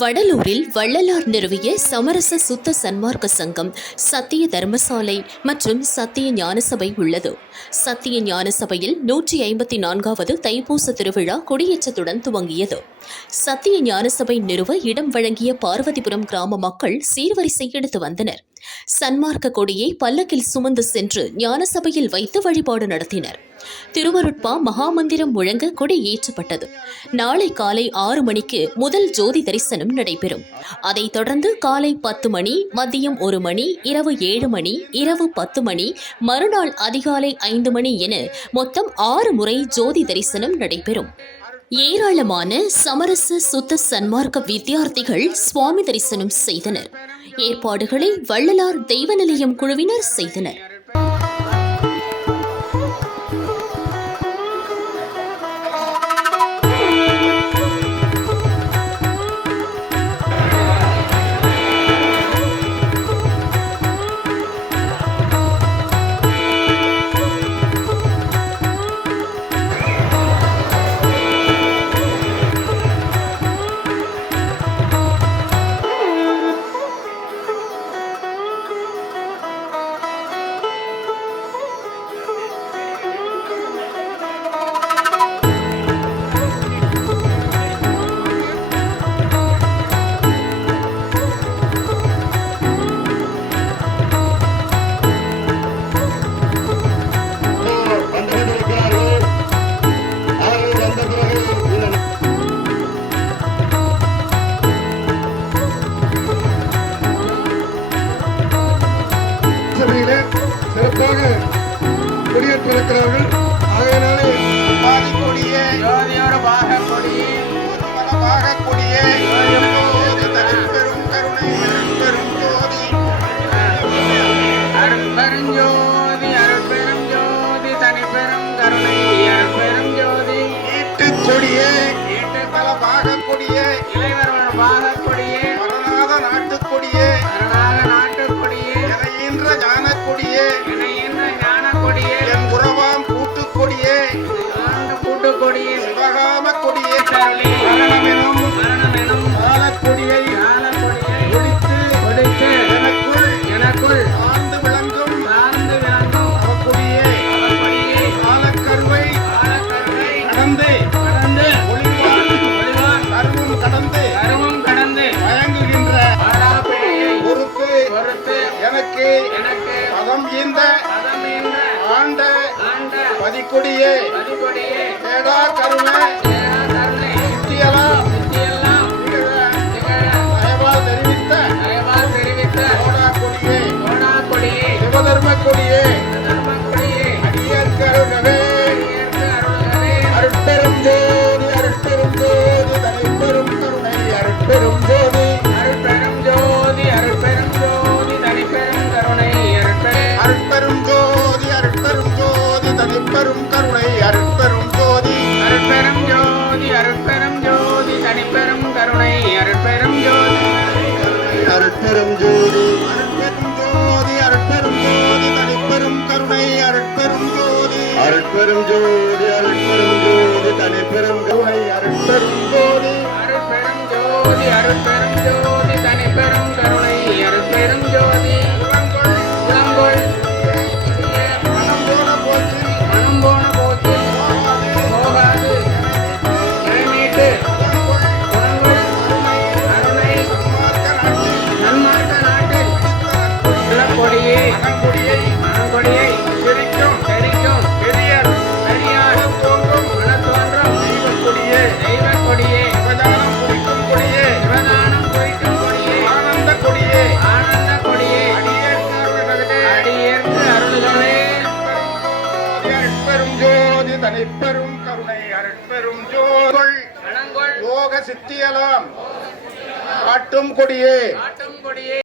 வடலூரில் வள்ளலார் நிறுவிய சமரச சுத்த சன்மார்க்க சங்கம், சத்திய தர்மசாலை மற்றும் சத்திய ஞானசபை உள்ளது. சத்திய ஞானசபையில் 154வது தைப்பூச திருவிழா கொடியேற்றத்துடன் துவங்கியது. சத்திய ஞானசபை நிறுவ இடம் வழங்கிய பார்வதிபுரம் கிராம மக்கள் சீர்வரிசை எடுத்து வந்தனர். சன்மார்க்க கொடியை பல்லக்கில் சுமந்து சென்று ஞானசபையில் வைத்து வழிபாடு நடத்தினர். திருவருட்பா மகாமந்திரம் முழங்க கொடி ஏற்றப்பட்டது. நாளை காலை 6 மணிக்கு முதல் ஜோதி தரிசனம் நடைபெறும். அதைத் தொடர்ந்து காலை 10 மணி, மதியம் 1 மணி, இரவு 7 மணி, இரவு 10 மணி, மறுநாள் அதிகாலை 5 மணி என மொத்தம் 6 முறை ஜோதி தரிசனம் நடைபெறும். ஏராளமான சமரச சுத்த சன்மார்க்க வித்தியார்த்திகள் சுவாமி தரிசனம் செய்தனர். ஏற்பாடுகளை வள்ளலார் தெய்வ நிலையம் குழுவினர் செய்தனர். சிறப்பாக கொடியேற்றிருக்கிறார்கள். ஆகையினாலே கொடியே ஜோதியோட பாக கொடியே பாக கொடியே தனிப்பெரும் கருணை பெரும் ஜோதி அருட்பெரும் ஜோதி அருட்பெரும் ஜோதி தனிப்பெரும் கருணை அருட்பெரும் ஜோதி ஈட்டு கொடியே ஈட்டு பல பாக கொடியே இளைவரோட பாக கொடியே மரணாத நாட்டுக்கொடியே மரணாத நாட்டுக்கொடியே இறையின்ற ஞான கொடியே இணையின்ற ஞான கொடியே என் உறவாம் கூட்டுக்கொடியே கூட்டுக்கொடியே சிவகாம கொடியே மரணமெனும் காலக்கொடியை ஒழித்து எனக்குள் ஆழ்ந்து விளங்கும் அவக்கொடியே காலக்கருவை கடந்து ஒளிவான் கருவும் கடந்து வழங்குகின்ற பொறுத்து எனக்கு பதம் ஈந்த ஆண்ட பதிக்கொடியே கேடா கருணை சித்தியலாம் தயவால் தெரிவித்த கோடா கொடியே சிவதர்ம கொடியே அடியேற்கு அருள்கவே அருட்பெரும் ஜோதி அருட்பெரும் ஜோதி தனிப்பெரும் கருணை அருட்பெரும் ஜோதி அருட்பெரும் ஜோதி அருட்பெரும் ஜோதி தனிப்பெரும் கருணை அருட்பெரும் ஜோதி அருட்பெரும் ஜோதி தனிப்பெரும் கருணை அருட்பெரும் ஜோதி அருட்பெரும் ஜோதி அருட்பெரும் ஜோதி தனிப்பெரும் கருணை அருட்பெரும் ஜோதி அருட்பெரும் ஜோதி அருட்பெரும் ஜோதி அருட்பெரும் ஜோதி தனிப்பெரும் கருணை அருட்பெரும் ஜோதி அருட்பெரும் ஜோதி அருட்பெரும் ஜோதி தனிப்பெரும் கருணை அருட்பெரும் ஜோதி அருட்பெரும் ஜோதி அருட்பெரும் ஜோதி தனிப்பெரும் கருணை அருட்பெரும் ஜோதி தனிப்பெரும் கருணை அருட்பெரும் ஜோதி யோக சித்தியலாம் காட்டும் கொடியே